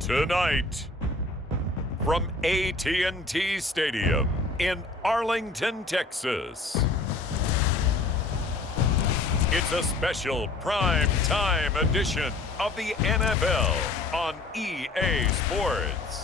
Tonight, from AT&T Stadium in Arlington, Texas, it's a special prime time edition of the NFL on EA Sports.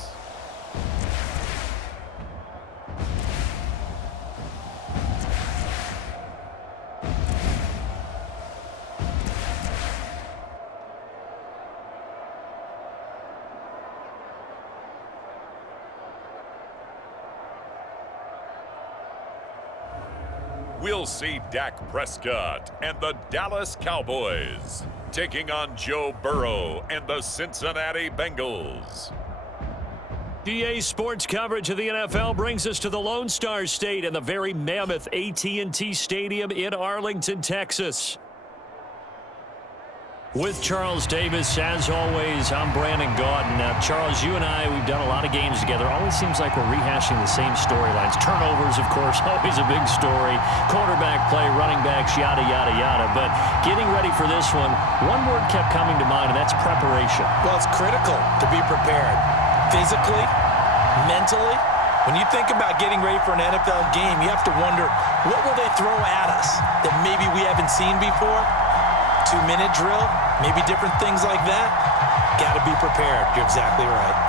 We'll see Dak Prescott and the Dallas Cowboys taking on Joe Burrow and the Cincinnati Bengals. EA Sports coverage of the NFL brings us to the Lone Star State and the very mammoth AT&T Stadium in Arlington, Texas. With Charles Davis, as always, I'm Brandon Gaudin. Now, Charles, you and I, we've done a lot of games together. Always seems like we're rehashing the same storylines. Turnovers, of course, always a big story. Quarterback play, running backs, yada, yada, yada. But getting ready for this one word kept coming to mind, and that's preparation. Well, it's critical to be prepared. Physically, mentally. When you think about getting ready for an NFL game, you have to wonder, what will they throw at us that maybe we haven't seen before? 2-minute drill, maybe different things like that. Got to be prepared. You're exactly right.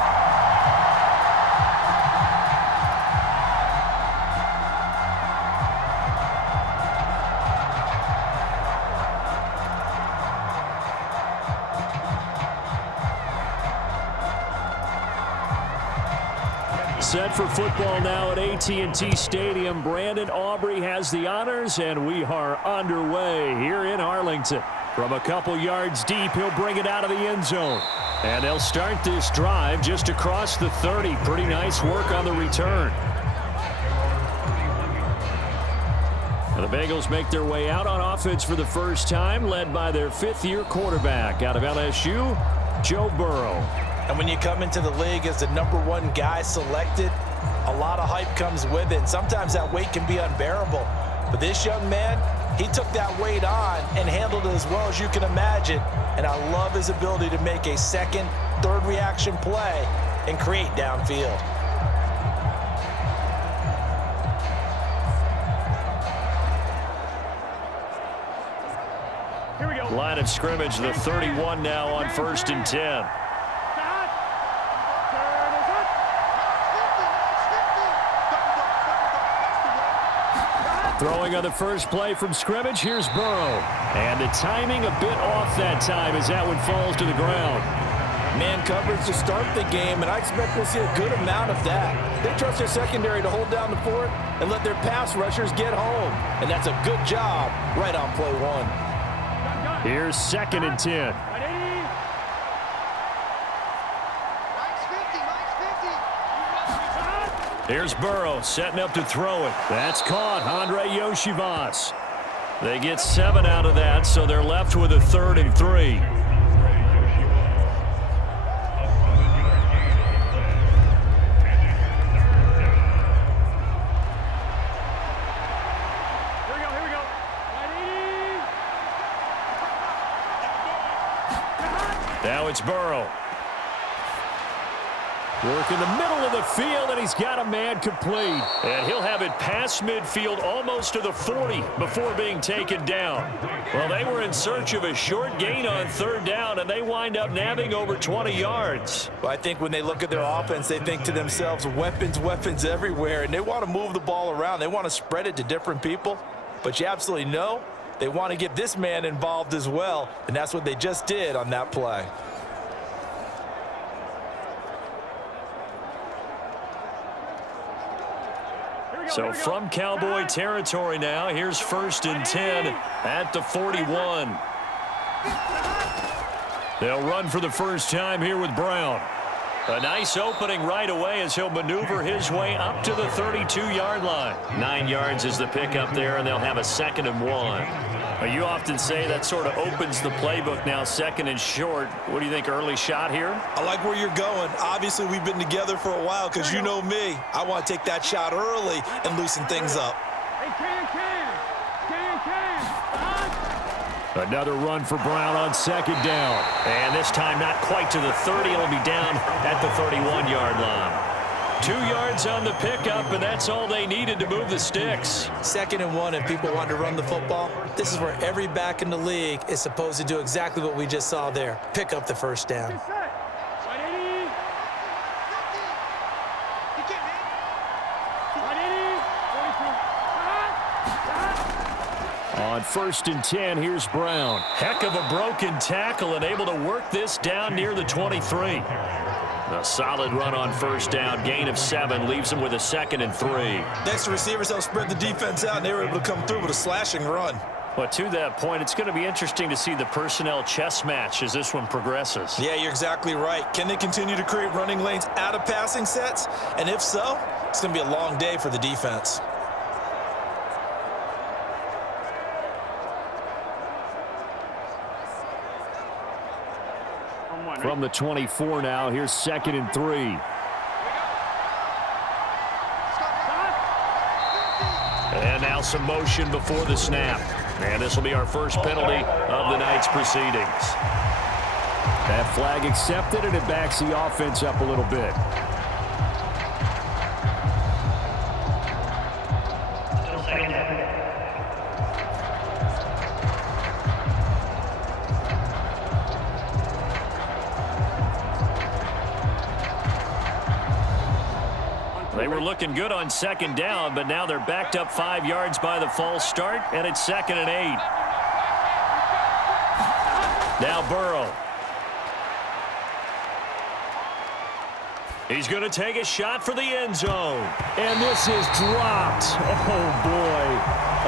Set for football now at AT&T Stadium. Brandon Aubrey has the honors, and we are underway here in Arlington. From a couple yards deep, he'll bring it out of the end zone. And they'll start this drive just across the 30. Pretty nice work on the return. And the Bengals make their way out on offense for the first time, led by their fifth-year quarterback out of LSU, Joe Burrow. And when you come into the league as the #1 guy selected, a lot of hype comes with it. And sometimes that weight can be unbearable. But this young man, he took that weight on and handled it as well as you can imagine. And I love his ability to make a second, third reaction play and create downfield. Here we go. Line of scrimmage, the 31 now on 1st and 10. Throwing on the first play from scrimmage, here's Burrow. And the timing a bit off that time as that one falls to the ground. Man coverage to start the game, and I expect we'll see a good amount of that. They trust their secondary to hold down the fort and let their pass rushers get home. And that's a good job right on play one. Here's 2nd and 10. Here's Burrow setting up to throw it. That's caught. Andre Yoshivas. They get 7 out of that, so they're left with a 3rd and 3. Here we go. Now it's Burrow. Work in the middle of the field, and he's got a man complete. And he'll have it past midfield almost to the 40 before being taken down. Well, they were in search of a short gain on 3rd down, and they wind up nabbing over 20 yards. Well, I think when they look at their offense, they think to themselves, weapons everywhere, and they want to move the ball around. They want to spread it to different people. But you absolutely know they want to get this man involved as well, and that's what they just did on that play. So from Cowboy territory now, here's 1st and 10 at the 41. They'll run for the first time here with Brown. A nice opening right away as he'll maneuver his way up to the 32-yard line. 9 yards is the pickup there, and they'll have a 2nd and 1. You often say that sort of opens the playbook now, 2nd and short. What do you think, early shot here? I like where you're going. Obviously, we've been together for a while because you know me. I want to take that shot early and loosen things up. Another run for Brown on second down. And this time not quite to the 30. It'll be down at the 31-yard line. 2 yards on the pickup, and that's all they needed to move the sticks. 2nd and 1, and people want to run the football. This is where every back in the league is supposed to do exactly what we just saw there. Pick up the first down. On 1st and 10, here's Brown. Heck of a broken tackle and able to work this down near the 23. A solid run on 1st down. Gain of 7 leaves him with a 2nd and 3. Next to receivers, they'll spread the defense out, and they were able to come through with a slashing run. But to that point, it's going to be interesting to see the personnel chess match as this one progresses. Yeah, you're exactly right. Can they continue to create running lanes out of passing sets? And if so, it's going to be a long day for the defense. From the 24 now, here's 2nd and 3. And now some motion before the snap. And this will be our first penalty of the night's proceedings. That flag accepted, and it backs the offense up a little bit. They were looking good on 2nd down, but now they're backed up 5 yards by the false start, and it's 2nd and 8. Now Burrow. He's going to take a shot for the end zone. And this is dropped. Oh, boy.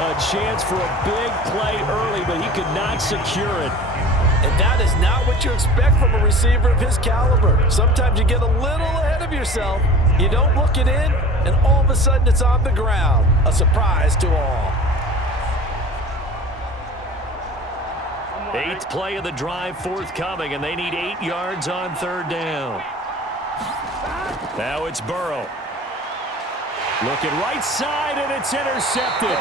A chance for a big play early, but he could not secure it. And that is not what you expect from a receiver of his caliber. Sometimes you get a little ahead of yourself. You don't look it in, and all of a sudden it's on the ground. A surprise to all. 8th play of the drive forthcoming, and they need 8 yards on 3rd down. Now it's Burrow. Looking right side, and it's intercepted.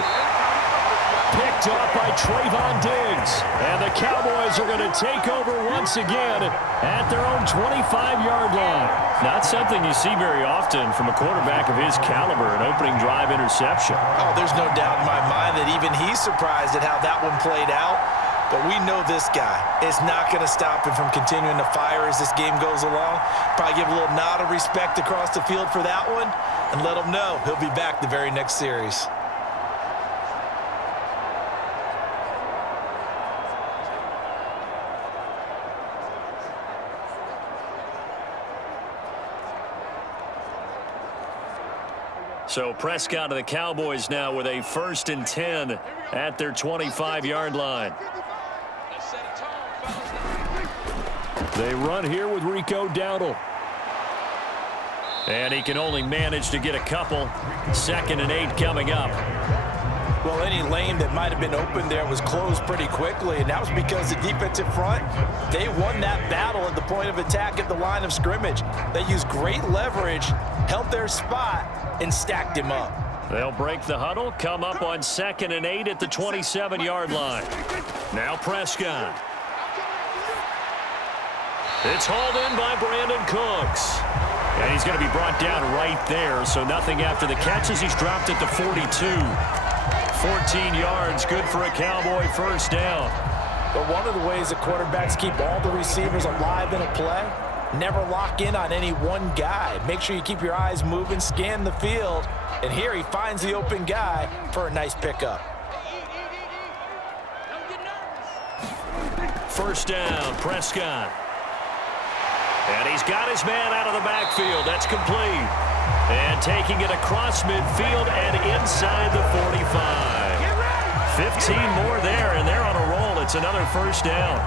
Picked up by Trayvon Diggs. And the Cowboys are going to take over once again at their own 25-yard line. Not something you see very often from a quarterback of his caliber, an opening drive interception. Oh, there's no doubt in my mind that even he's surprised at how that one played out. But we know this guy is not going to stop him from continuing to fire as this game goes along. Probably give a little nod of respect across the field for that one and let him know he'll be back the very next series. So Prescott of the Cowboys now with a 1st and 10 at their 25-yard line. They run here with Rico Dowdle. And he can only manage to get a couple. 2nd and 8 coming up. Well, any lane that might have been open there was closed pretty quickly, and that was because the defensive front, they won that battle at the point of attack at the line of scrimmage. They used great leverage, held their spot, and stacked him up. They'll break the huddle, come up on 2nd and 8 at the 27-yard line. Now Prescott. It's hauled in by Brandon Cooks. And he's going to be brought down right there, so nothing after the catches. He's dropped at the 42. 14 yards, good for a Cowboy 1st down. But one of the ways that quarterbacks keep all the receivers alive in a play, never lock in on any one guy. Make sure you keep your eyes moving, scan the field, and here he finds the open guy for a nice pickup. 1st down, Prescott. And he's got his man out of the backfield. That's complete. And taking it across midfield and inside the 45. 15 more there, and they're on a roll. It's another 1st down.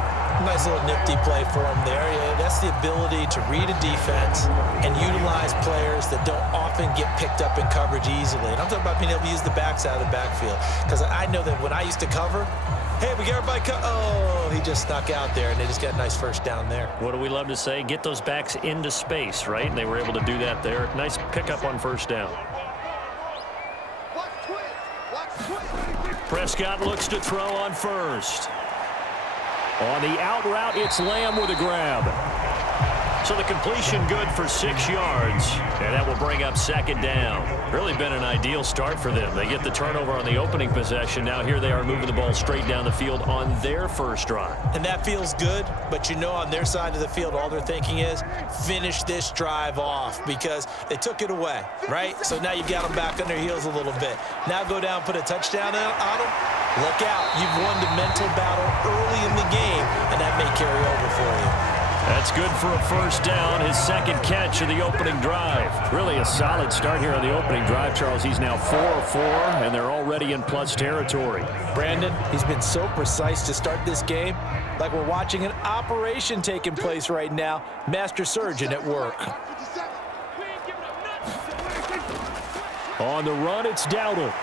Nice little nifty play for him there. Yeah, that's the ability to read a defense and utilize players that don't often get picked up in coverage easily. And I'm talking about being able to use the backs out of the backfield. Because I know that when I used to cover, hey, we got everybody oh, he just snuck out there, and they just got a nice 1st down there. What do we love to say? Get those backs into space, right? And they were able to do that there. Nice pickup on 1st down. Prescott looks to throw on 1st. On the out route, it's Lamb with a grab. So the completion good for 6 yards, and that will bring up second down. Really been an ideal start for them. They get the turnover on the opening possession. Now here they are moving the ball straight down the field on their first drive. And that feels good, but you know on their side of the field, all they're thinking is finish this drive off because they took it away, right? So now you've got them back on their heels a little bit. Now go down, put a touchdown on them. Look out. You've won the mental battle early in the game, and that may carry over for you. That's good for a first down, his second catch of the opening drive. Really a solid start here on the opening drive, Charles. He's now 4 of 4, and they're already in plus territory. Brandon, he's been so precise to start this game, like we're watching an operation taking place right now. Master surgeon at work. On the run, it's Dowdle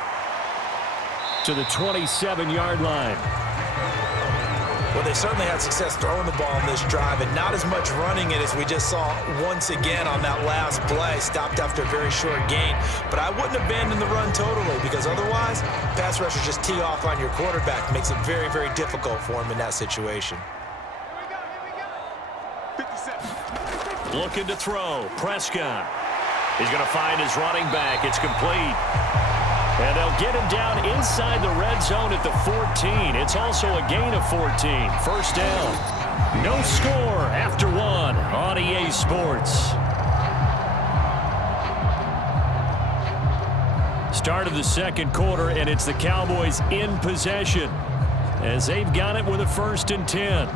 to the 27-yard line. Well, they certainly had success throwing the ball on this drive and not as much running it as we just saw once again on that last play. Stopped after a very short gain. But I wouldn't abandon the run totally because otherwise, pass rushers just tee off on your quarterback. Makes it very, very difficult for him in that situation. Looking to throw. Prescott. He's going to find his running back. It's complete. And they'll get him down inside the red zone at the 14. It's also a gain of 14. First down. No score after 1 on EA Sports. Start of the second quarter, and it's the Cowboys in possession as they've got it with a 1st and 10.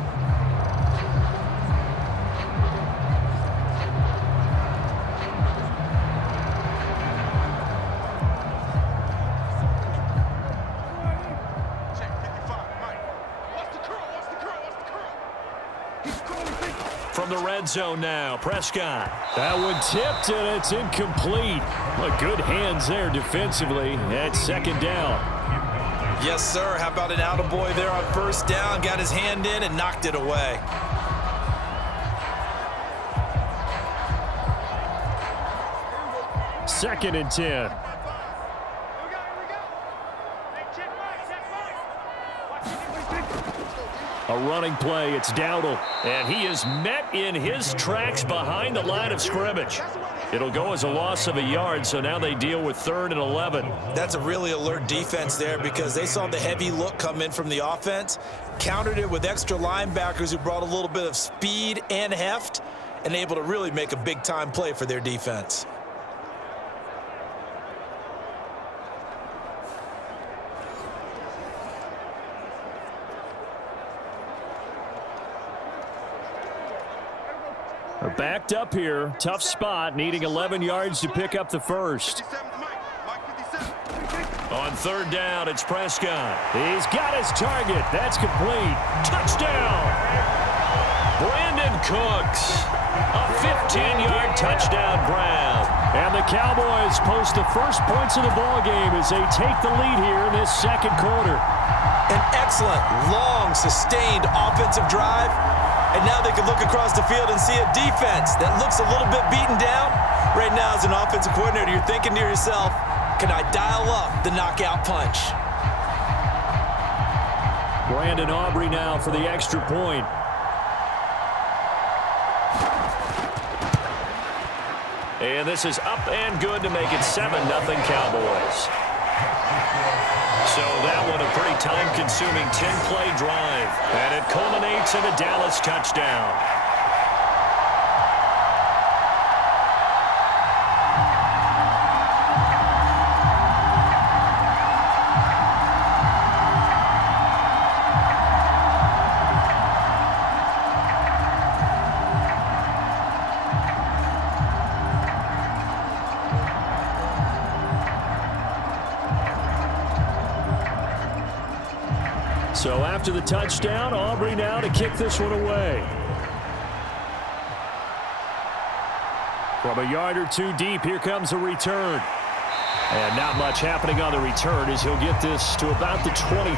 From the red zone now, Prescott. That one tipped, and it's incomplete. Well, good hands there defensively at second down. Yes, sir. How about an attaboy there on first down? Got his hand in and knocked it away. Second and 10. A running play, it's Dowdle, and he is met in his tracks behind the line of scrimmage. It'll go as a loss of a yard, so now they deal with 3rd and 11. That's a really alert defense there because they saw the heavy look come in from the offense, countered it with extra linebackers who brought a little bit of speed and heft, and able to really make a big-time play for their defense. They're backed up here. Tough spot, needing 11 yards to pick up the first. On 3rd down, it's Prescott. He's got his target. That's complete. Touchdown! Brandon Cooks. A 15-yard touchdown grab. And the Cowboys post the first points of the ballgame as they take the lead here in this second quarter. An excellent, long, sustained offensive drive. And now they can look across the field and see a defense that looks a little bit beaten down. Right now, as an offensive coordinator, you're thinking to yourself, can I dial up the knockout punch? Brandon Aubrey now for the extra point. And this is up and good to make it 7-0 Cowboys. So that one a pretty time-consuming 10-play drive. And it culminates in a Dallas touchdown. So after the touchdown, Aubrey now to kick this one away. From a yard or two deep, here comes a return. And not much happening on the return as he'll get this to about the 23.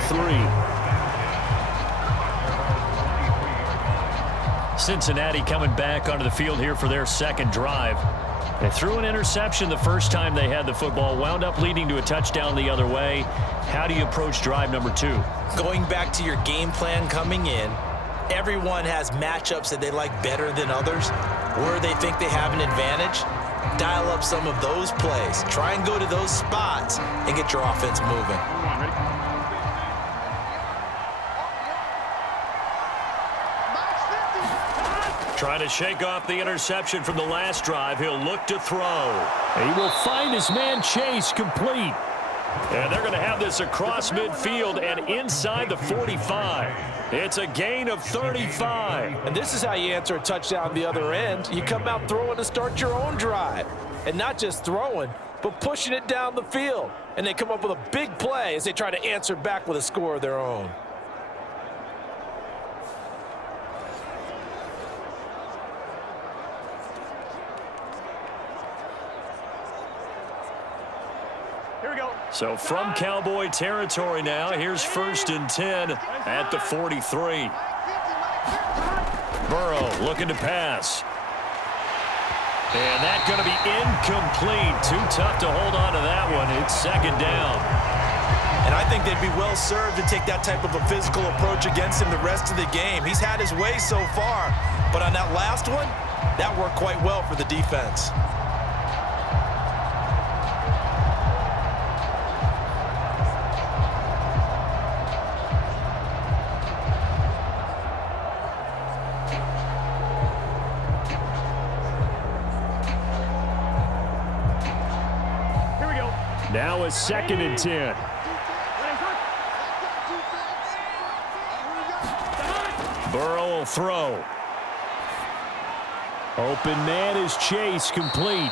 Cincinnati coming back onto the field here for their second drive. They threw an interception the first time they had the football, wound up leading to a touchdown the other way. How do you approach drive number 2? Going back to your game plan coming in, Everyone has matchups that they like better than others, where they think they have an advantage. Dial up some of those plays. Try and go to those spots and get your offense moving. Trying to shake off the interception from the last drive. He'll look to throw. He will find his man Chase complete. And they're going to have this across midfield and inside the 45. It's a gain of 35. And this is how you answer a touchdown the other end. You come out throwing to start your own drive. And not just throwing, but pushing it down the field. And they come up with a big play as they try to answer back with a score of their own. So from Cowboy territory now, here's 1st and 10 at the 43. Burrow looking to pass. And that's going to be incomplete. Too tough to hold on to that one. It's 2nd down. And I think they'd be well served to take that type of a physical approach against him the rest of the game. He's had his way so far, but on that last one, that worked quite well for the defense. Now it's 2nd and 10. Burrow will throw. Open man is Chase, complete.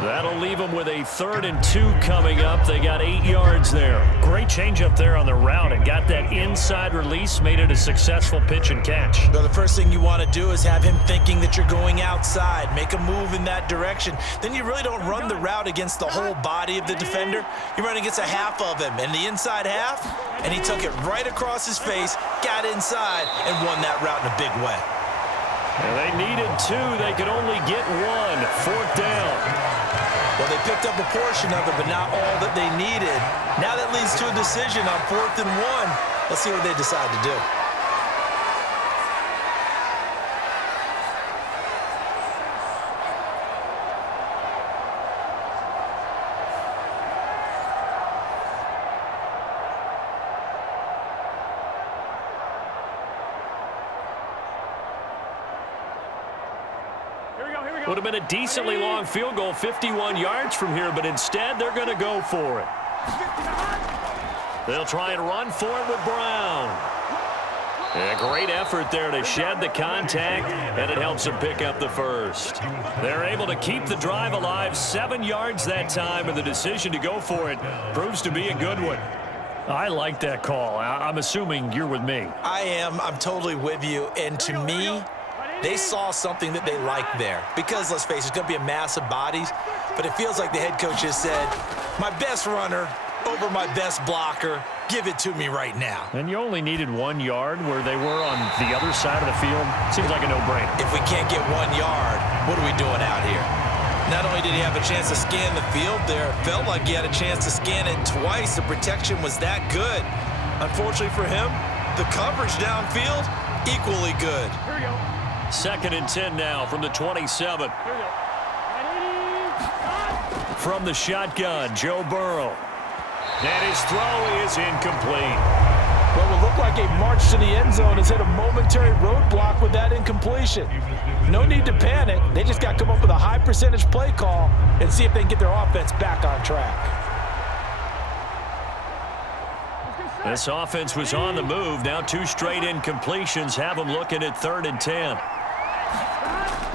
That'll leave them with a 3rd and 2 coming up. They got 8 yards there. Great change up there on the route and got that inside release, made it a successful pitch and catch. So the first thing you want to do is have him thinking that you're going outside, make a move in that direction. Then you really don't run the route against the whole body of the defender. You run against a half of him, and the inside half, and he took it right across his face, got inside, and won that route in a big way. And they needed 2. They could only get 1. 4th down. Well, they picked up a portion of it, but not all that they needed. Now that leads to a decision on 4th and 1. Let's see what they decide to do. Would have been a decently long field goal, 51 yards from here, but instead they're going to go for it. They'll try and run for it with Brown. A great effort there to shed the contact, and it helps them pick up the 1st. They're able to keep the drive alive, 7 yards that time, and the decision to go for it proves to be a good one. I like that call. I'm assuming you're with me. I am. I'm totally with you. And to me, they saw something that they liked there. Because, let's face it, it's going to be a mass of bodies. But it feels like the head coach has said, my best runner over my best blocker, give it to me right now. And you only needed 1 yard where they were on the other side of the field. Seems like a no-brainer. If we can't get 1 yard, what are we doing out here? Not only did he have a chance to scan the field there, it felt like he had a chance to scan it twice. The protection was that good. Unfortunately for him, the coverage downfield, equally good. Here we go. 2nd and 10 now from the 27. From the shotgun, Joe Burrow. And his throw is incomplete. Well, it will look like a march to the end zone has hit a momentary roadblock with that incompletion. No need to panic. They just got to come up with a high percentage play call and see if they can get their offense back on track. This offense was on the move. Now 2 straight incompletions have them looking at 3rd and 10.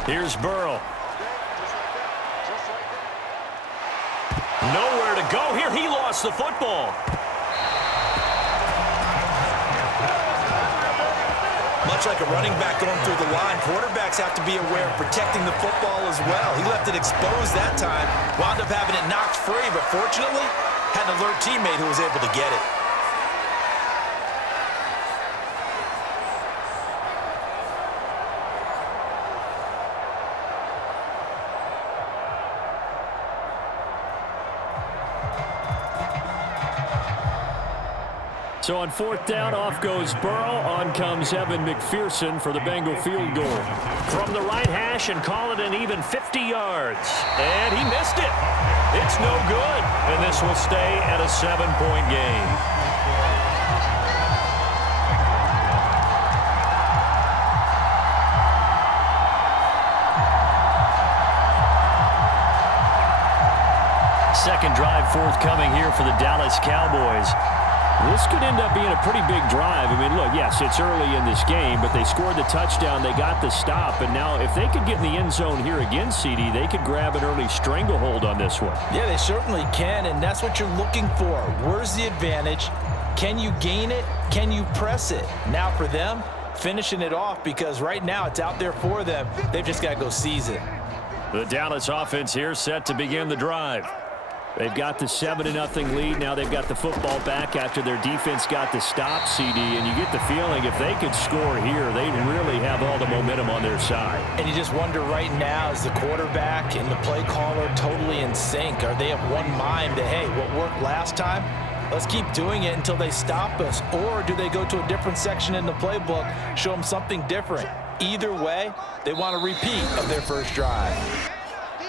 Here's Burrow. Nowhere to go here. He lost the football. Much like a running back going through the line, quarterbacks have to be aware of protecting the football as well. He left it exposed that time, wound up having it knocked free, but fortunately had an alert teammate who was able to get it. So on 4th down, off goes Burrow. On comes Evan McPherson for the Bengal field goal. From the right hash and call it an even 50 yards. And he missed it. It's no good. And this will stay at a 7-point game. Second drive forthcoming here for the Dallas Cowboys. This could end up being a pretty big drive. I mean, look, yes, it's early in this game, but they scored the touchdown. They got the stop. And now if they could get in the end zone here again, CeeDee, they could grab an early stranglehold on this one. Yeah, they certainly can, and that's what you're looking for. Where's the advantage? Can you gain it? Can you press it? Now for them, finishing it off, because right now it's out there for them. They've just got to go seize it. The Dallas offense here set to begin the drive. They've got the 7-0 lead. Now they've got the football back after their defense got the stop, CeeDee. And you get the feeling if they could score here, they'd really have all the momentum on their side. And you just wonder right now, is the quarterback and the play caller totally in sync? Are they of one mind that, hey, what worked last time, let's keep doing it until they stop us? Or do they go to a different section in the playbook, show them something different? Either way, they want a repeat of their first drive.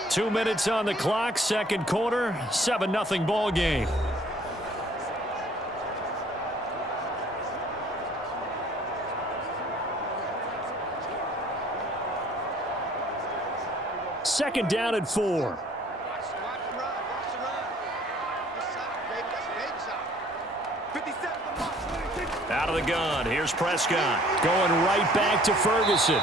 2 minutes on the clock, second quarter, 7-0 ball game. Second down and 4. Out of the gun, here's Prescott. Going right back to Ferguson.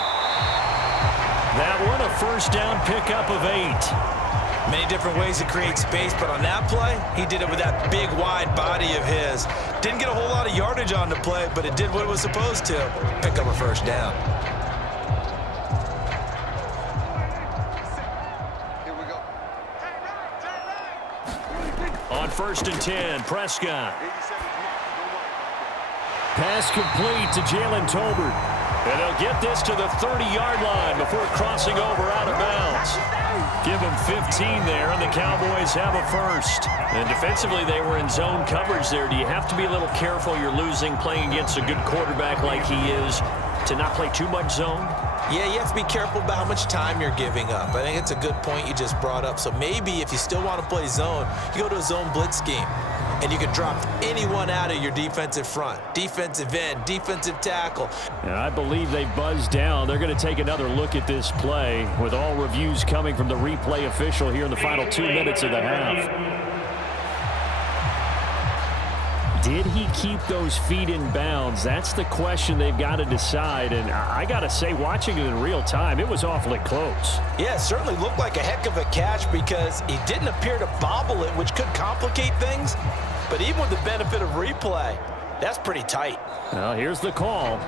That one, a first down pickup of 8. Many different ways to create space, but on that play, he did it with that big, wide body of his. Didn't get a whole lot of yardage on the play, but it did what it was supposed to. Pick up a first down. Here we go. On 1st and 10, Prescott. Pass complete to Jalen Tolbert. And they'll get this to the 30-yard line before crossing over out of bounds. Give them 15 there, and the Cowboys have a first. And defensively, they were in zone coverage there. Do you have to be a little careful? You're losing, playing against a good quarterback like he is, to not play too much zone? Yeah, you have to be careful about how much time you're giving up. I think it's a good point you just brought up. So maybe if you still want to play zone, you go to a zone blitz scheme. And you can drop anyone out of your defensive front. Defensive end, defensive tackle. And I believe they buzzed down. They're going to take another look at this play with all reviews coming from the replay official here in the final 2 minutes of the half. Did he keep those feet in bounds? That's the question they've got to decide. And I got to say, watching it in real time, it was awfully close. Yeah, it certainly looked like a heck of a catch because he didn't appear to bobble it, which could complicate things. But even with the benefit of replay, that's pretty tight. Well, here's the call.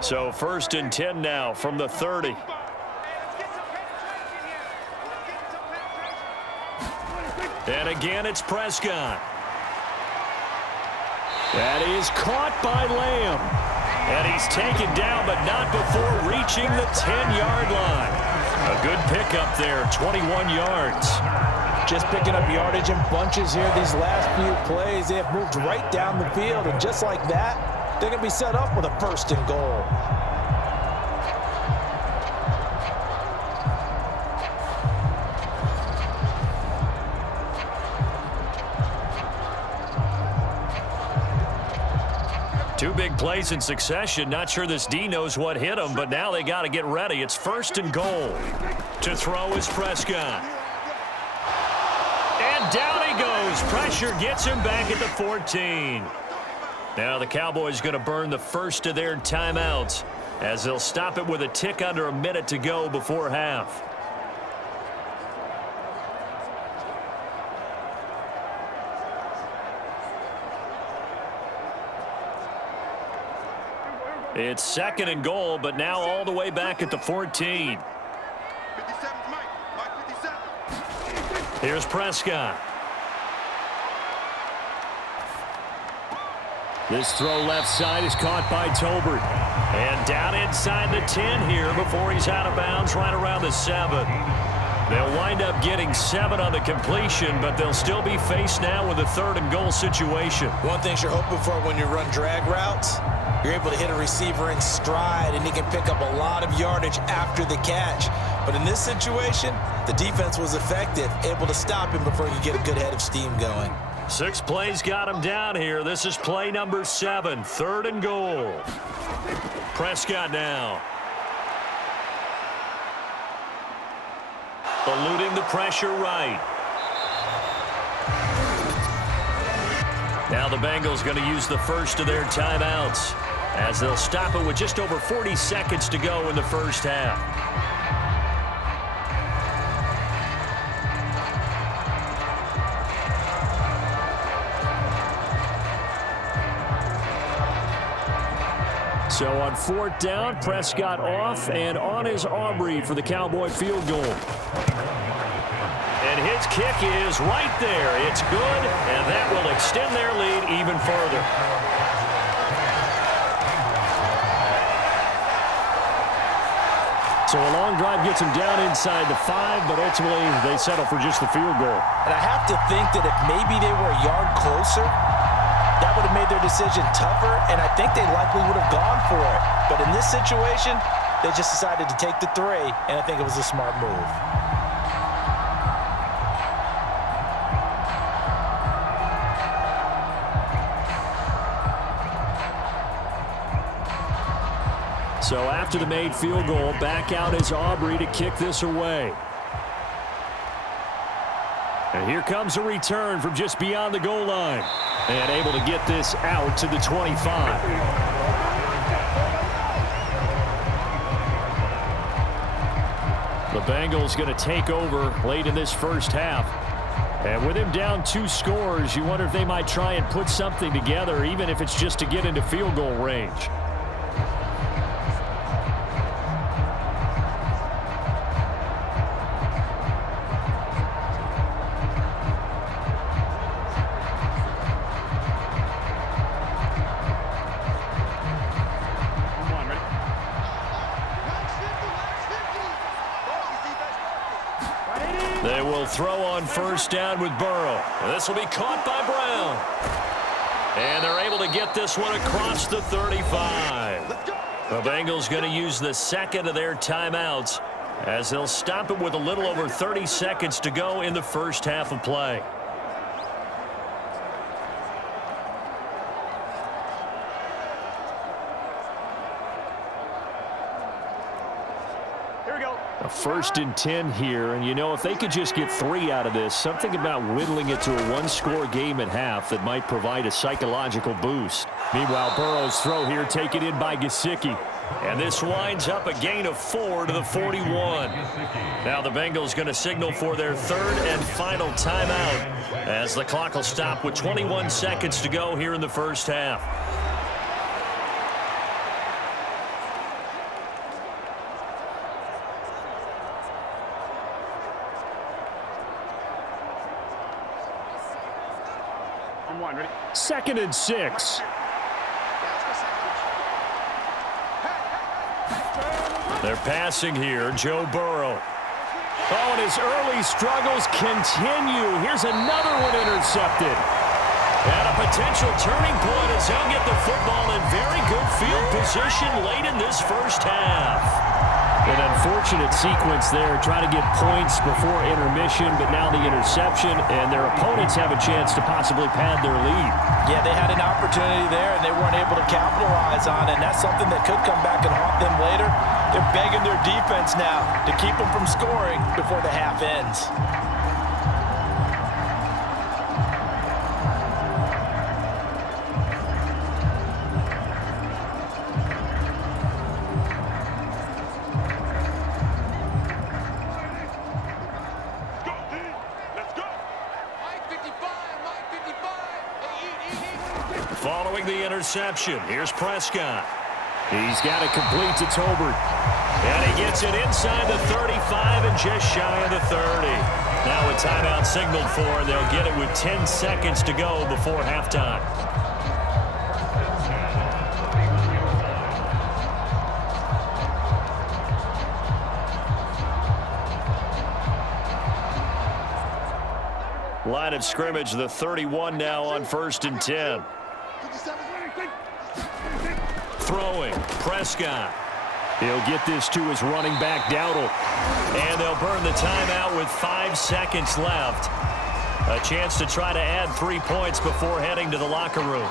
So 1st and 10 now from the 30. And again, it's Prescott. That is caught by Lamb. And he's taken down, but not before reaching the 10-yard line. A good pickup there, 21 yards. Just picking up yardage in bunches here these last few plays. They have moved right down the field, and just like that, they're going to be set up with a 1st and goal. Two big plays in succession. Not sure this D knows what hit him, but now they got to get ready. It's 1st and goal. To throw is Prescott. And down he goes. Pressure gets him back at the 14. Now the Cowboys going to burn the first of their timeouts as they'll stop it with a tick under a minute to go before half. It's 2nd and goal, but now all the way back at the 14. 57, Mike 57. Here's Prescott. This throw left side is caught by Tolbert. And down inside the 10 here before he's out of bounds right around the 7. They'll wind up getting 7 on the completion, but they'll still be faced now with a 3rd and goal situation. One thing you're hoping for when you run drag routes, you're able to hit a receiver in stride, and he can pick up a lot of yardage after the catch. But in this situation, the defense was effective, able to stop him before he could get a good head of steam going. 6 plays got him down here. This is play number 7, 3rd and goal. Prescott now. Eluding the pressure right. Now the Bengals going to use the first of their timeouts as they'll stop it with just over 40 seconds to go in the first half. So on 4th down, Prescott off and on is Aubrey for the Cowboy field goal. And his kick is right there. It's good, and that will extend their lead even further. So a long drive gets them down inside the 5, but ultimately they settle for just the field goal. And I have to think that if maybe they were a yard closer, that would have made their decision tougher, and I think they likely would have gone for it. But in this situation, they just decided to take the 3, and I think it was a smart move. So after the made field goal, back out is Aubrey to kick this away. And here comes a return from just beyond the goal line. And able to get this out to the 25. The Bengals going to take over late in this first half. And with him down 2 scores, you wonder if they might try and put something together, even if it's just to get into field goal range. They will throw on 1st down with Burrow. This will be caught by Brown. And they're able to get this one across the 35. The Bengals going to use the 2nd of their timeouts as they'll stop it with a little over 30 seconds to go in the first half of play. A 1st and 10 here, and you know, if they could just get 3 out of this, something about whittling it to a 1-score game at half that might provide a psychological boost. Meanwhile, Burrow's throw here taken in by Gesicki. And this winds up a gain of 4 to the 41. Now the Bengals going to signal for their 3rd and final timeout as the clock will stop with 21 seconds to go here in the first half. Ready? 2nd and 6. They're passing here, Joe Burrow. Oh, and his early struggles continue. Here's another one intercepted. And a potential turning point as he'll get the football in very good field position late in this first half. An unfortunate sequence there, trying to get points before intermission, but now the interception, and their opponents have a chance to possibly pad their lead. Yeah, they had an opportunity there, and they weren't able to capitalize on it, and that's something that could come back and haunt them later. They're begging their defense now to keep them from scoring before the half ends. Following the interception, here's Prescott. He's got it complete to Tolbert. And he gets it inside the 35 and just shy of the 30. Now a timeout signaled for, and they'll get it with 10 seconds to go before halftime. line of scrimmage, the 31 now on 1st and 10. Throwing, Prescott. He'll get this to his running back, Dowdle. And they'll burn the timeout with 5 seconds left. A chance to try to add 3 points before heading to the locker room.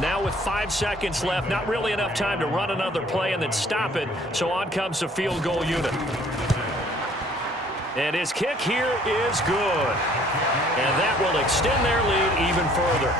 Now with 5 seconds left, not really enough time to run another play and then stop it, so on comes the field goal unit. And his kick here is good. And that will extend their lead even further.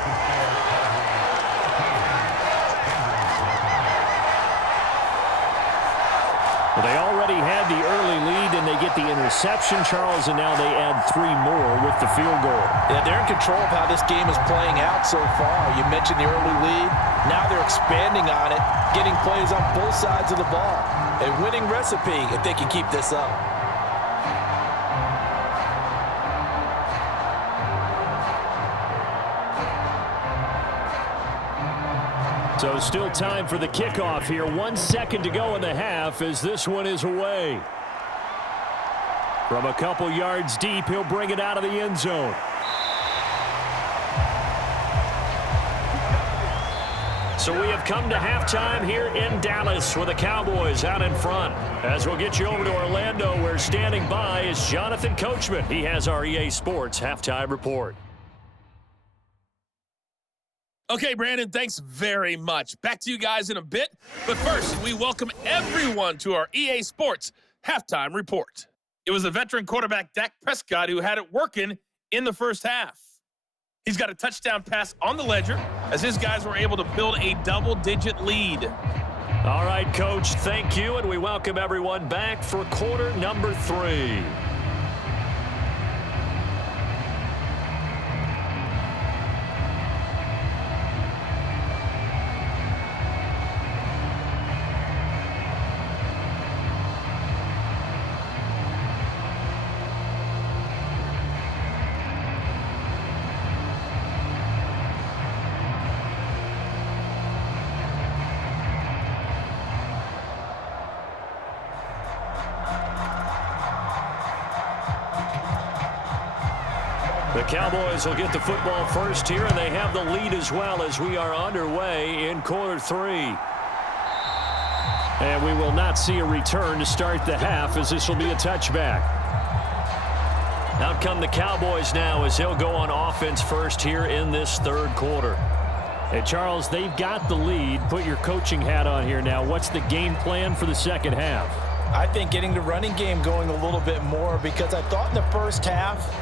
Well, they already had the early lead, and they get the interception, Charles, and now they add 3 more with the field goal. Yeah, they're in control of how this game is playing out so far. You mentioned the early lead. Now they're expanding on it, getting plays on both sides of the ball. A winning recipe if they can keep this up. So still time for the kickoff here. 1 second to go in the half as this one is away. From a couple yards deep, he'll bring it out of the end zone. So we have come to halftime here in Dallas with the Cowboys out in front. As we'll get you over to Orlando, where standing by is Jonathan Coachman. He has our EA Sports halftime report. Okay, Brandon, thanks very much. Back to you guys in a bit. But first, we welcome everyone to our EA Sports halftime report. It was the veteran quarterback Dak Prescott who had it working in the first half. He's got a touchdown pass on the ledger as his guys were able to build a double-digit lead. All right, Coach, thank you, and we welcome everyone back for quarter number 3. The Cowboys will get the football first here, and they have the lead as well as we are underway in quarter 3. And we will not see a return to start the half, as this will be a touchback. Out come the Cowboys now as they'll go on offense first here in this third quarter. Hey, Charles, they've got the lead. Put your coaching hat on here now. What's the game plan for the second half? I think getting the running game going a little bit more, because I thought in the first half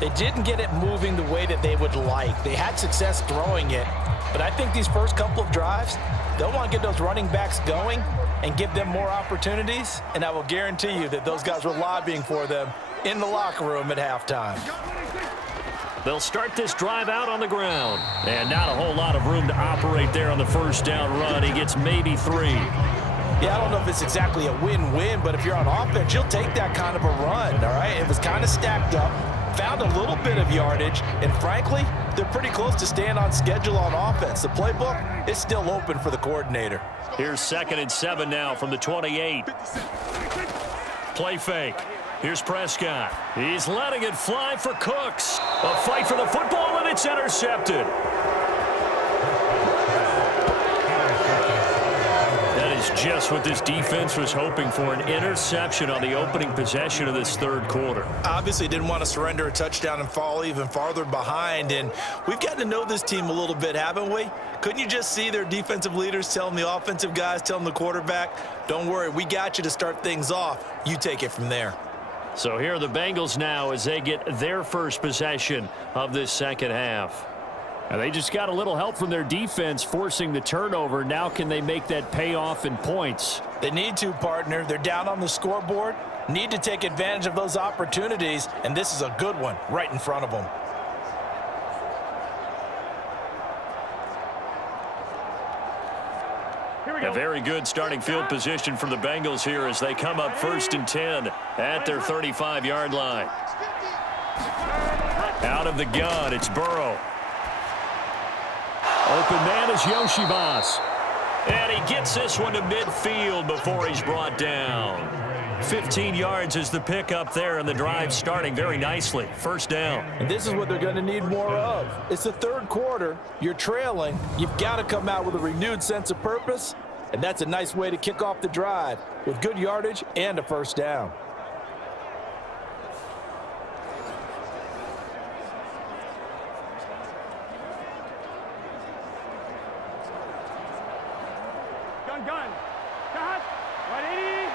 they didn't get it moving the way that they would like. They had success throwing it, but I think these first couple of drives, they'll want to get those running backs going and give them more opportunities, and I will guarantee you that those guys were lobbying for them in the locker room at halftime. They'll start this drive out on the ground, and not a whole lot of room to operate there on the first down run. He gets maybe 3. Yeah, I don't know if it's exactly a win-win, but if you're on offense, you'll take that kind of a run, all right? It was kind of stacked up. Found a little bit of yardage, and frankly, they're pretty close to staying on schedule on offense. The playbook is still open for the coordinator. Here's 2nd and 7 now from the 28. Play fake. Here's Prescott. He's letting it fly for Cooks. A fight for the football, and it's intercepted. That is just what this defense was hoping for, an interception on the opening possession of this third quarter. Obviously didn't want to surrender a touchdown and fall even farther behind, and we've gotten to know this team a little bit, haven't we? Couldn't you just see their defensive leaders telling the offensive guys, telling the quarterback, don't worry, we got you to start things off. You take it from there. So here are the Bengals now as they get their first possession of this second half. And they just got a little help from their defense forcing the turnover. Now can they make that pay off in points? They need to, partner. They're down on the scoreboard. Need to take advantage of those opportunities, and this is a good one right in front of them. A very good starting field position for the Bengals here as they come up 1st and 10 at their 35-yard line. Out of the gun, it's Burrow. Open man is Yoshivas. And he gets this one to midfield before he's brought down. 15 yards is the pickup there, and the drive starting very nicely. First down. And this is what they're going to need more of. It's the third quarter. You're trailing. You've got to come out with a renewed sense of purpose, and that's a nice way to kick off the drive with good yardage and a first down. Gun. Cut. 180.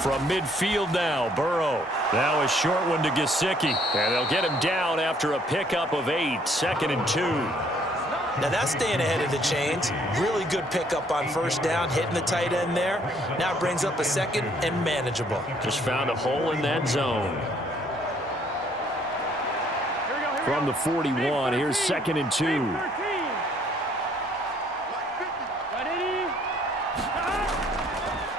From midfield now, Burrow. Now a short one to Gesicki. And they'll get him down after a pickup of 8. 2nd and 2. Now that's staying ahead of the chains. Really good pickup on first down, hitting the tight end there. Now it brings up a 2nd and manageable. Just found a hole in that zone. From the 41, here's 2nd and 2.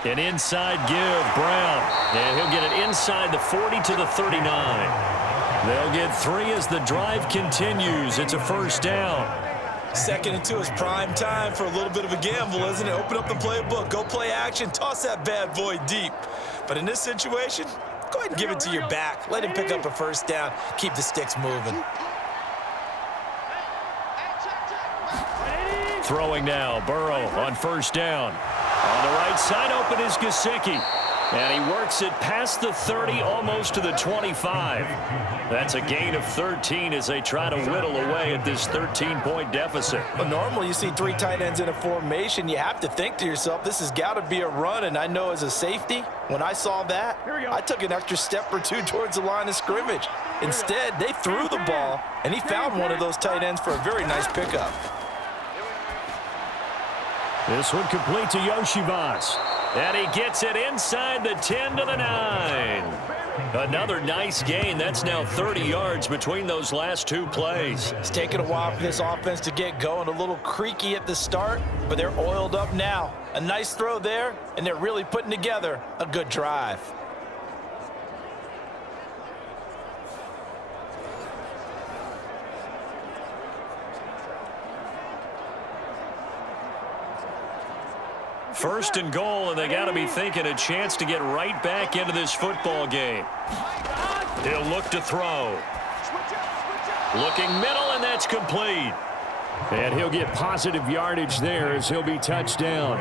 An inside give, Brown. And he'll get it inside the 40 to the 39. They'll get 3 as the drive continues. It's a first down. 2nd and 2 is prime time for a little bit of a gamble, isn't it? Open up the playbook, go play action, toss that bad boy deep. But in this situation, go ahead and give it to your back. Let him pick up a first down. Keep the sticks moving. Throwing now, Burrow on first down. On the right side, open is Gesicki. And he works it past the 30, almost to the 25. That's a gain of 13 as they try to whittle away at this 13-point deficit. Well, normally you see 3 tight ends in a formation. You have to think to yourself, this has got to be a run. And I know as a safety, when I saw that, I took an extra step or 2 towards the line of scrimmage. Instead, they threw the ball, and he found one of those tight ends for a very nice pickup. This one complete to Yoshivas. And he gets it inside the 10 to the 9. Another nice gain. That's now 30 yards between those last 2 plays. It's taken a while for this offense to get going. A little creaky at the start, but they're oiled up now. A nice throw there, and they're really putting together a good drive. First and goal, and they got to be thinking a chance to get right back into this football game. He'll look to throw. Looking middle, and that's complete. And he'll get positive yardage there as he'll be touched down.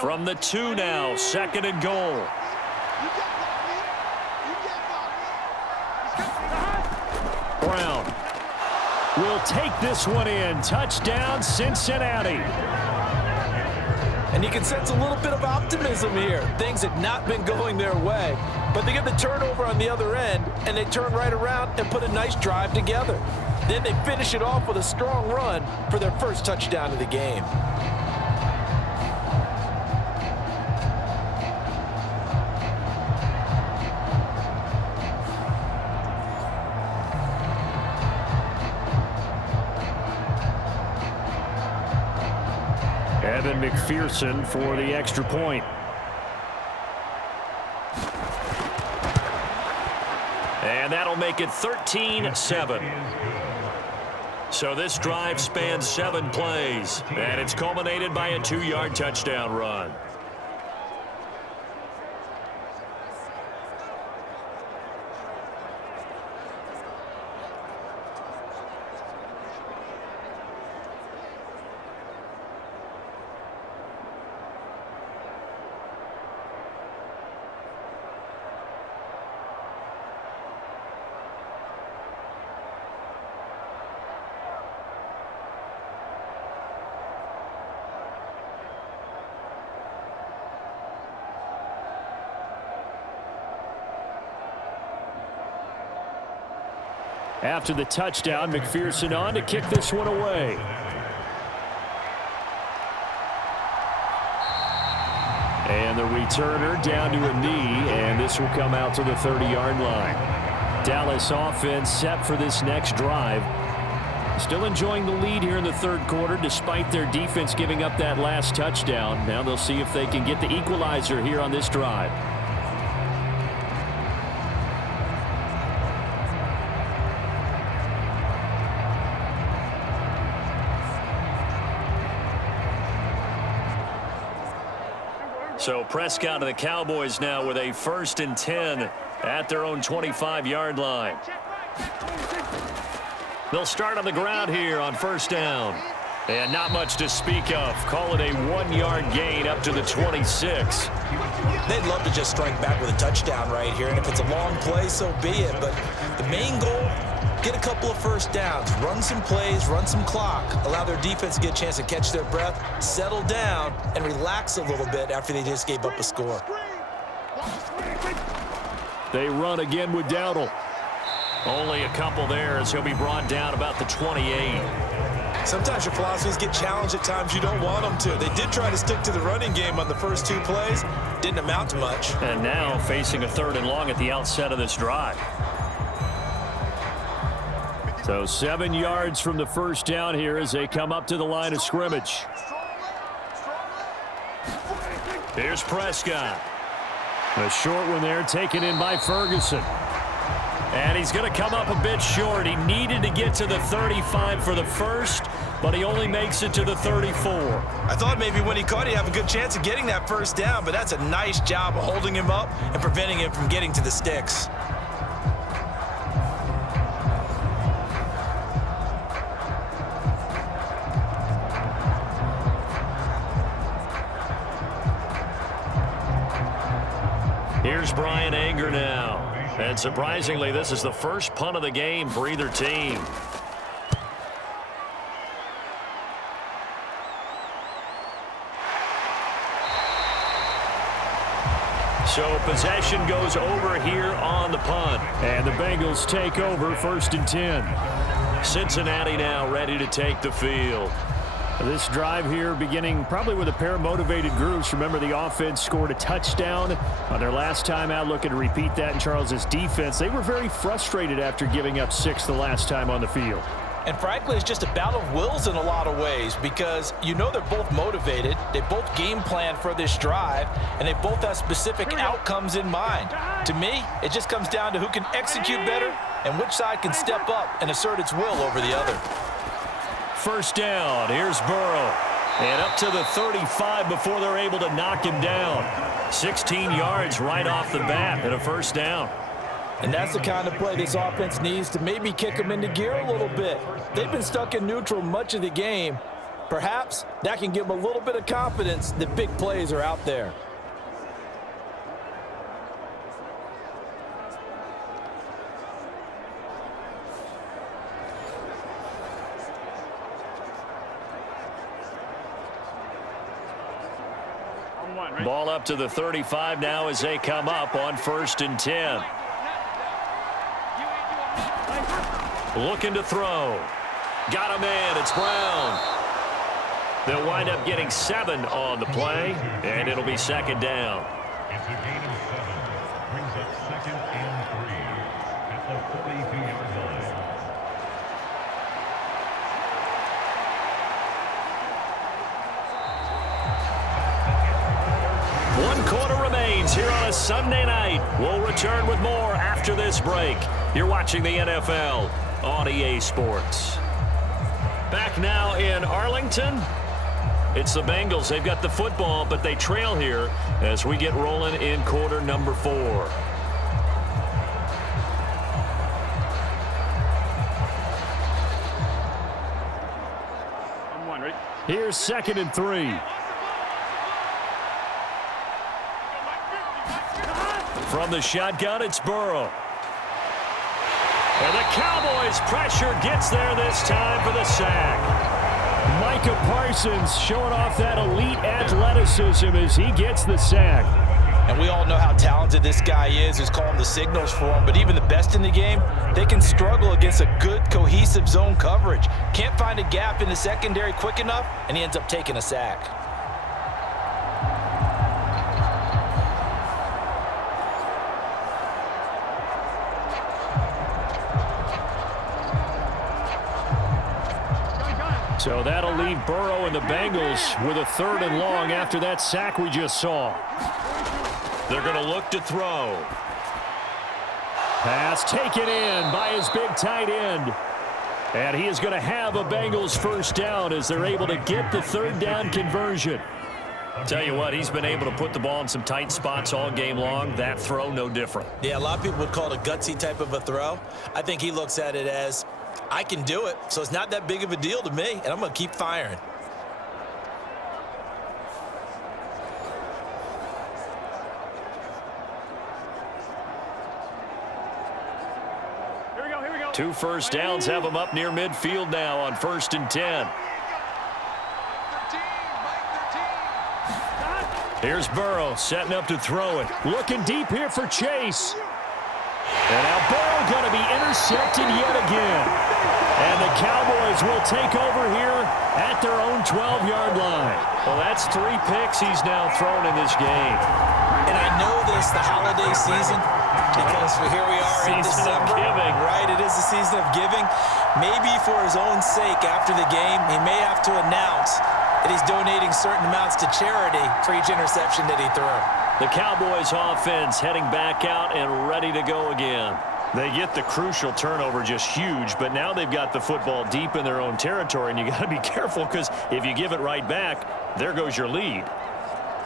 From the 2 now, 2nd and goal. Brown will take this one in. Touchdown, Cincinnati. And you can sense a little bit of optimism here. Things had not been going their way, but they get the turnover on the other end, and they turn right around and put a nice drive together. Then they finish it off with a strong run for their first touchdown of the game. Evan McPherson for the extra point. And that'll make it 13-7. So this drive spans 7 plays, and it's culminated by a 2-yard touchdown run. After the touchdown, McPherson on to kick this one away. And the returner down to a knee, and this will come out to the 30-yard line. Dallas offense set for this next drive. Still enjoying the lead here in the third quarter despite their defense giving up that last touchdown. Now they'll see if they can get the equalizer here on this drive. So Prescott of the Cowboys now with a 1st and 10 at their own 25-yard line. They'll start on the ground here on 1st down. And not much to speak of. Call it a 1-yard gain up to the 26. They'd love to just strike back with a touchdown right here. And if it's a long play, so be it. But the main goal, get a couple of 1st downs, run some plays, run some clock, allow their defense to get a chance to catch their breath, settle down, and relax a little bit after they just gave up a score. They run again with Dowdle. Only a couple there as he'll be brought down about the 28. Sometimes your philosophies get challenged at times you don't want them to. They did try to stick to the running game on the first 2 plays. Didn't amount to much. And now facing a 3rd and long at the outset of this drive. So 7 yards from the 1st down here as they come up to the line of scrimmage. Here's Prescott. A short one there taken in by Ferguson. And he's going to come up a bit short. He needed to get to the 35 for the first, but he only makes it to the 34. I thought maybe when he caught, he'd have a good chance of getting that 1st down, but that's a nice job of holding him up and preventing him from getting to the sticks. Here's Brian Anger now. And surprisingly, this is the first punt of the game for either team. So possession goes over here on the punt. And the Bengals take over 1st and 10. Cincinnati now ready to take the field. This drive here beginning probably with a pair of motivated groups. Remember, the offense scored a touchdown on their last time out, looking to repeat that in Charles's defense. They were very frustrated after giving up 6 the last time on the field. And frankly, it's just a battle of wills in a lot of ways because you know they're both motivated. They both game plan for this drive, and they both have specific outcomes in mind. To me, it just comes down to who can execute better and which side can step up and assert its will over the other. 1st down. Here's Burrow. And up to the 35 before they're able to knock him down. 16 yards right off the bat and a 1st down. And that's the kind of play this offense needs to maybe kick them into gear a little bit. They've been stuck in neutral much of the game. Perhaps that can give them a little bit of confidence that big plays are out there. Ball up to the 35 now as they come up on 1st and 10. Looking to throw. Got a man. It's Brown. They'll wind up getting 7 on the play, and it'll be 2nd down. It's a gain of 7. Brings up 2nd and 3 at the 42-yard line. One quarter remains here on a Sunday night. We'll return with more after this break. You're watching the NFL on EA Sports. Back now in Arlington. It's the Bengals. They've got the football, but they trail here as we get rolling in quarter number 4. Here's 2nd and 3. From the shotgun, it's Burrow. And the Cowboys pressure gets there this time for the sack. Micah Parsons showing off that elite athleticism as he gets the sack. And we all know how talented this guy is who's calling the signals for him. But even the best in the game, they can struggle against a good, cohesive zone coverage. Can't find a gap in the secondary quick enough, and he ends up taking a sack. So that'll leave Burrow and the Bengals with a 3rd and long after that sack we just saw. They're going to look to throw. Pass taken in by his big tight end. And he is going to have a Bengals 1st down as they're able to get the 3rd down conversion. Tell you what, he's been able to put the ball in some tight spots all game long. That throw, no different. Yeah, a lot of people would call it a gutsy type of a throw. I think he looks at it as, I can do it, so it's not that big of a deal to me, and I'm going to keep firing. Here we go. 2 first downs have them up near midfield now on 1st and 10. Here's Burrow setting up to throw it. Looking deep here for Chase. And now Burrow going to be intercepted yet again. And the Cowboys will take over here at their own 12-yard line. Well, that's 3 picks he's now thrown in this game. And I know this, the holiday season, because here we are in December. Right, it is the season of giving. Maybe for his own sake after the game, he may have to announce that he's donating certain amounts to charity for each interception that he threw. The Cowboys offense heading back out and ready to go again. They get the crucial turnover, just huge, but now they've got the football deep in their own territory, and you got to be careful because if you give it right back, there goes your lead.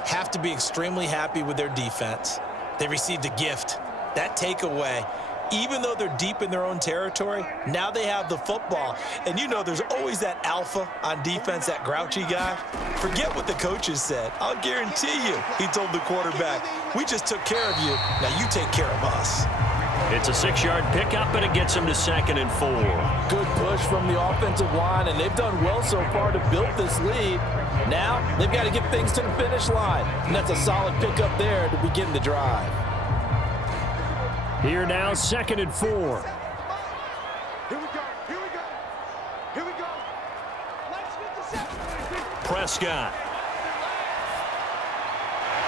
Have to be extremely happy with their defense. They received a gift. That takeaway, even though they're deep in their own territory, now they have the football. And you know there's always that alpha on defense, that grouchy guy. Forget what the coaches said. I'll guarantee you, he told the quarterback, we just took care of you. Now you take care of us. It's a 6-yard pickup, and it gets them to 2nd and 4. Good push from the offensive line, and they've done well so far to build this lead. Now they've got to get things to the finish line. And that's a solid pickup there to begin the drive. Here now, 2nd and 4. Here we go. Let's get the set. Prescott.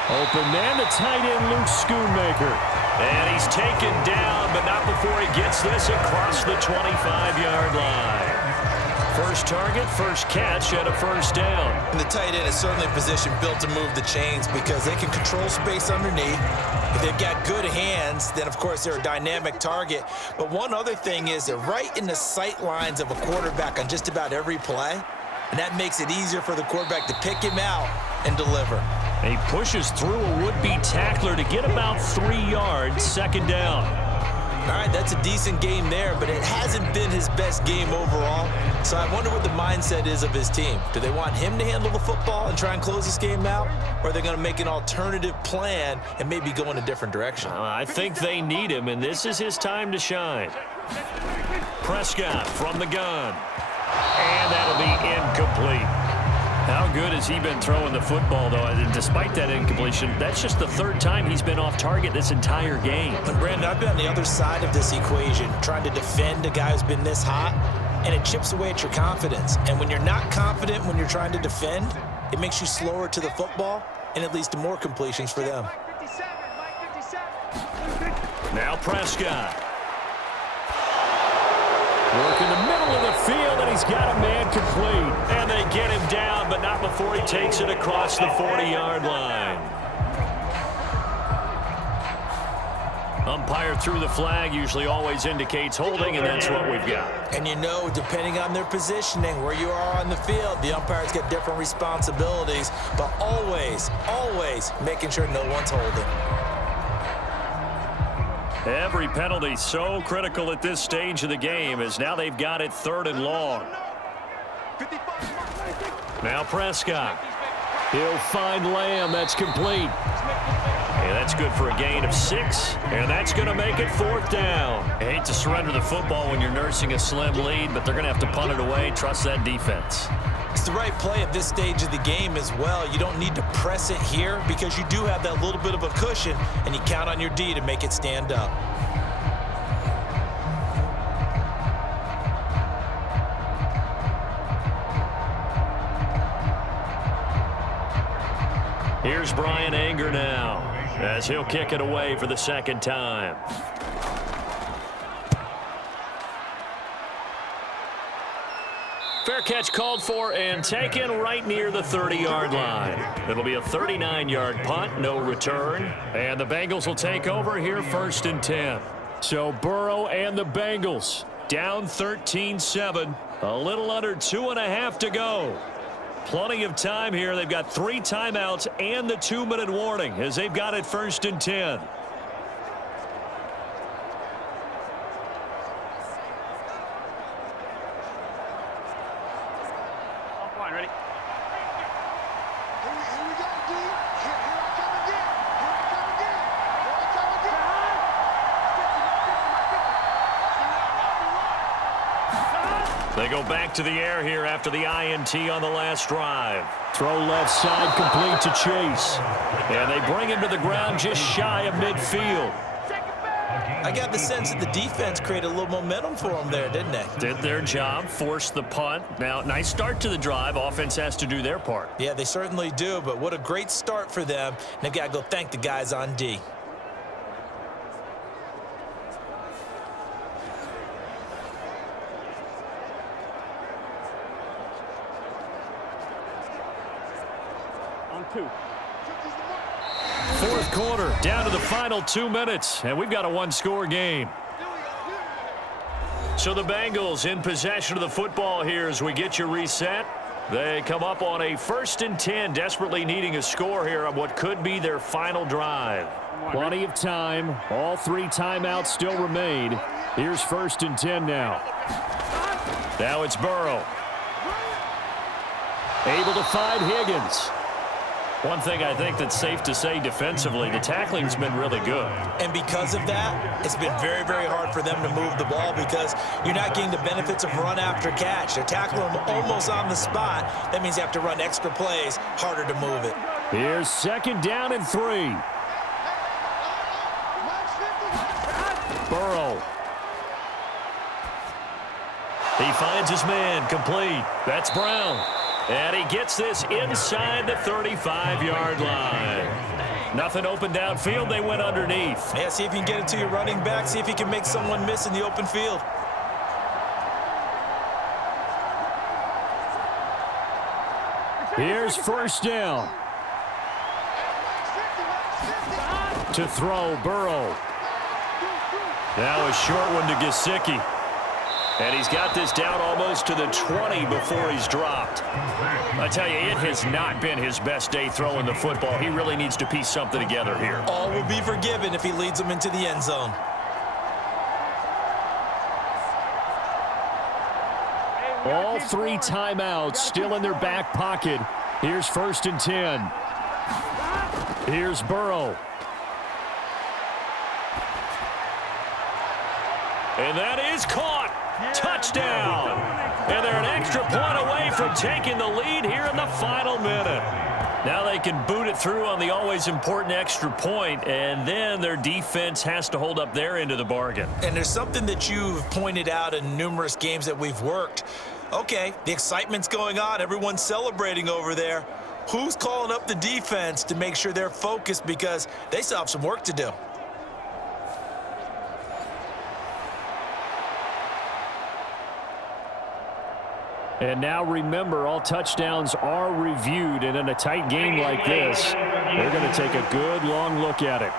Open man, the tight end, Luke Schoonmaker. And he's taken down, but not before he gets this across the 25-yard line. First target, first catch, and a 1st down. And the tight end is certainly a position built to move the chains because they can control space underneath. If they've got good hands, then, of course, they're a dynamic target. But one other thing is they're right in the sight lines of a quarterback on just about every play, and that makes it easier for the quarterback to pick him out and deliver. And he pushes through a would-be tackler to get about 3 yards, 2nd down. All right, that's a decent game there, but it hasn't been his best game overall. So I wonder what the mindset is of his team. Do they want him to handle the football and try and close this game out? Or are they going to make an alternative plan and maybe go in a different direction? I think they need him, and this is his time to shine. Prescott from the gun. And that'll be incomplete. How good has he been throwing the football, though? And despite that incompletion, that's just the 3rd time he's been off target this entire game. And Brandon, I've been on the other side of this equation, trying to defend a guy who's been this hot, and it chips away at your confidence. And when you're not confident when you're trying to defend, it makes you slower to the football, and it leads to more completions for them. Now Prescott. Work in the middle of the field, and he's got a man complete. And they get him down, but not before he takes it across the 40-yard line. Umpire threw the flag, usually always indicates holding, and that's what we've got. And you know, depending on their positioning, where you are on the field, the umpire's got different responsibilities, but always making sure no one's holding. Every penalty so critical at this stage of the game as now they've got it 3rd and long. Now Prescott. He'll find Lamb. That's complete. And that's good for a gain of 6. And that's going to make it 4th down. I hate to surrender the football when you're nursing a slim lead, but they're going to have to punt it away. Trust that defense. It's the right play at this stage of the game as well. You don't need to press it here because you do have that little bit of a cushion, and you count on your D to make it stand up. Here's Brian Anger now as he'll kick it away for the 2nd time. Fair catch called for and taken right near the 30-yard line. It'll be a 39-yard punt, no return. And the Bengals will take over here 1st and 10. So Burrow and the Bengals down 13-7. A little under 2.5 to go. Plenty of time here. They've got 3 timeouts and the 2-minute warning as they've got it 1st and 10. They go back to the air here after the INT on the last drive. Throw left side complete to Chase. And they bring him to the ground just shy of midfield. I got the sense that the defense created a little momentum for them there, didn't they? Did their job, forced the punt. Now, nice start to the drive. Offense has to do their part. Yeah, they certainly do, but what a great start for them. And they've got to go thank the guys on D. Fourth quarter, down to the final 2 minutes, and we've got a one-score game. So the Bengals in possession of the football here as we get you reset. They come up on a 1st and 10, desperately needing a score here on what could be their final drive. Plenty of time. All 3 timeouts still remain. Here's 1st and 10 now. Now it's Burrow. Able to find Higgins. One thing I think that's safe to say defensively, the tackling's been really good. And because of that, it's been very, very hard for them to move the ball because you're not getting the benefits of run after catch. They're tackling them almost on the spot. That means you have to run extra plays, harder to move it. Here's 2nd down and 3. Burrow. He finds his man, complete. That's Brown. And he gets this inside the 35-yard line. Nothing open downfield. They went underneath. Yeah, see if you can get it to your running back. See if you can make someone miss in the open field. Here's 1st down. To throw, Burrow. Now a short one to Gesicki. And he's got this down almost to the 20 before he's dropped. I tell you, it has not been his best day throwing the football. He really needs to piece something together here. All will be forgiven if he leads them into the end zone. All 3 timeouts still in their back pocket. Here's 1st and 10. Here's Burrow. And that is caught. Touchdown. And they're an extra point away from taking the lead here in the final minute. Now they can boot it through on the always important extra point, and then their defense has to hold up their end of the bargain. And there's something that you've pointed out in numerous games that we've worked. Okay, the excitement's going on. Everyone's celebrating over there. Who's calling up the defense to make sure they're focused because they still have some work to do? And now remember, all touchdowns are reviewed, and in a tight game like this, they're going to take a good long look at it.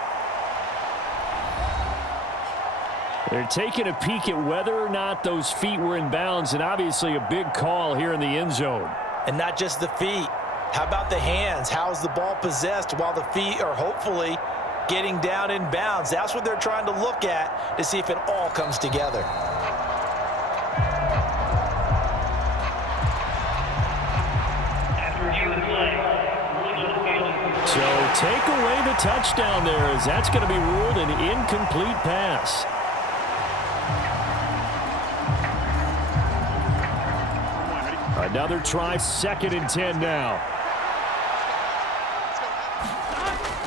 They're taking a peek at whether or not those feet were in bounds, and obviously a big call here in the end zone. And not just the feet. How about the hands? How's the ball possessed while the feet are hopefully getting down in bounds? That's what they're trying to look at to see if it all comes together. So take away the touchdown there, as that's going to be ruled an incomplete pass. Another try, 2nd and 10 now.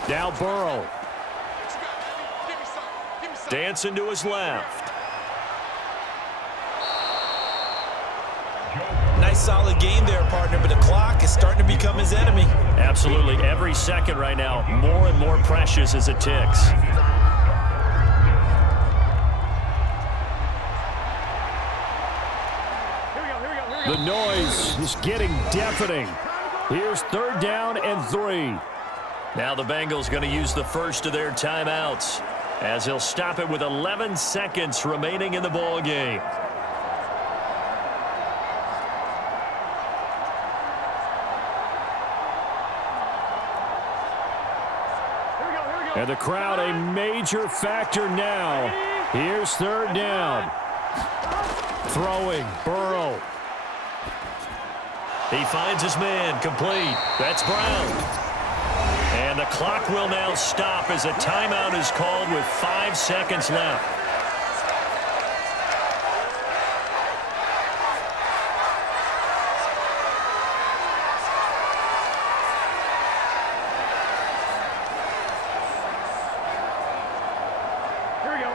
Now Burrow. Dancing to his left. Nice solid game there, partner, but the clock is starting to become his enemy. Absolutely. Every second right now, more and more precious as it ticks. Here we go. The noise is getting deafening. Here's 3rd down and 3. Now the Bengals going to use the first of their timeouts as they'll stop it with 11 seconds remaining in the ball game. And the crowd a major factor now. Here's 3rd down. Throwing, Burrow. He finds his man, complete. That's Brown. And the clock will now stop as a timeout is called with 5 seconds left. Here we go.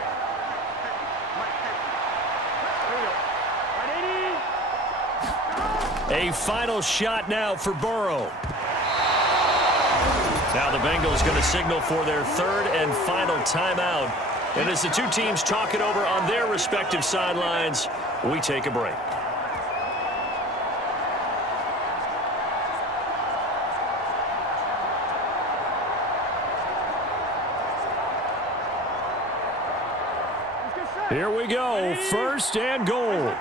A final shot now for Burrow. Now the Bengals going to signal for their 3rd and final timeout. And as the two teams talk it over on their respective sidelines, we take a break. Here we go, 1st and goal.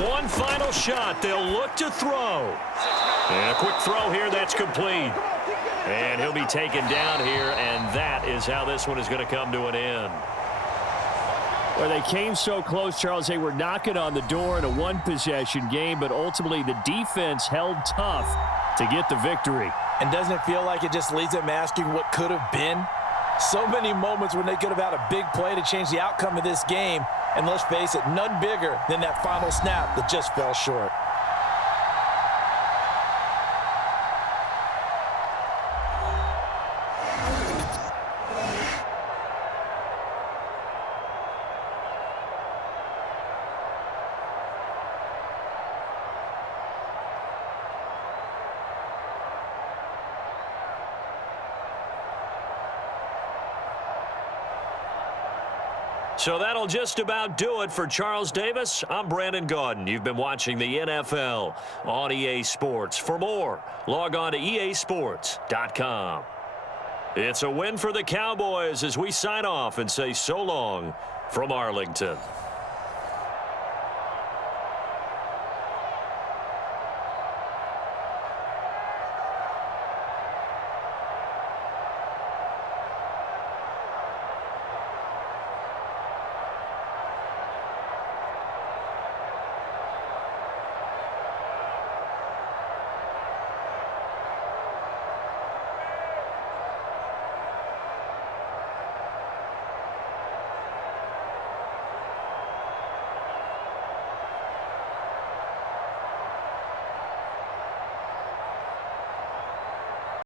One final shot. They'll look to throw. And a quick throw here. That's complete. And he'll be taken down here, and that is how this one is going to come to an end. Well, they came so close, Charles. They were knocking on the door in a one-possession game, but ultimately the defense held tough to get the victory. And doesn't it feel like it just leaves them asking what could have been? So many moments when they could have had a big play to change the outcome of this game. And let's face it, none bigger than that final snap that just fell short. So that'll just about do it for Charles Davis. I'm Brandon Gaudin. You've been watching the NFL on EA Sports. For more, log on to easports.com. It's a win for the Cowboys as we sign off and say so long from Arlington.